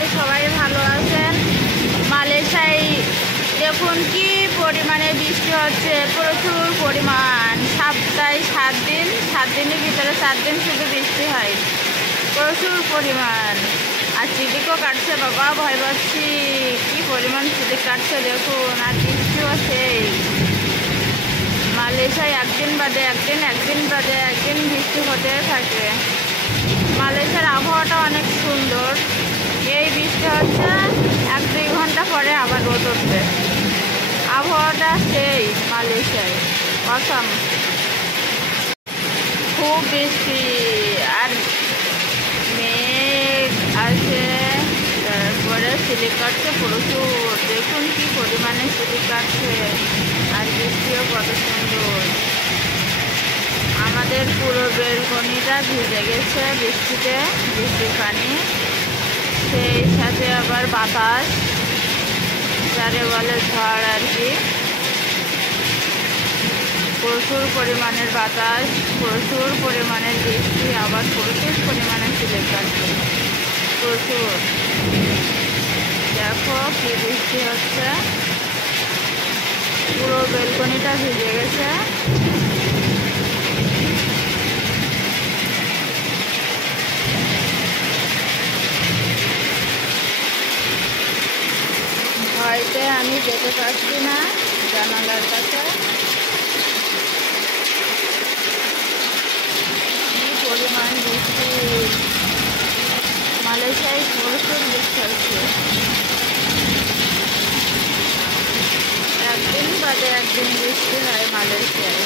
করি সবাই ভালো আছেন। মালয়েশিয়ায় দেখুন কি পরিমাণে বৃষ্টি হচ্ছে, প্রচুর পরিমাণ। সপ্তাহে 7 দিনের ভিতরে 4 দিন শুধু বৃষ্টি হয়, প্রচুর পরিমাণ। আর চিলিকও কাটছে, বাবা ভয় পাচ্ছি কি পরিমাণ চিলিক কাটছে দেখুন। আর বৃষ্টিও সেই মালয়েশিয়ায় একদিন বাদে একদিন বৃষ্টি হতে থাকে। মালয়েশিয়ার আবহাওয়াটা অনেক সুন্দর। এই বৃষ্টি হচ্ছে, 1-2 ঘন্টা পরে আবার রোদ উঠবে। আবহাওয়াটা সেই মালয়েশিয়ায় অসাম, খুব বৃষ্টি আর মেঘ আছে। তারপরে সিলিক কাটছে প্রচুর, দেখুন কি পরিমাণে সিলিক কাটছে। আর বৃষ্টিও কত সুন্দর। আমাদের পুরো বেলকনিটা ভিজে গেছে বৃষ্টিতে, বৃষ্টির পানি। সেই সাথে আবার বাতাস, যারে বলে ঝড় আর কি। প্রচুর পরিমাণের বাতাস, প্রচুর পরিমাণের বৃষ্টি, আবার প্রচুর পরিমাণে সিলিক কাটছে প্রচুর। দেখো কি বৃষ্টি হচ্ছে, পুরো বেলকনিটা ভিজে গেছে। ভয়তে আমি যেতে পারছি না জানালার কাছে। কি পরিমাণ বৃষ্টি, মালয়েশিয়ায় প্রচুর বৃষ্টি হচ্ছে। একদিন বাদে একদিন বৃষ্টি হয় মালয়েশিয়ায়।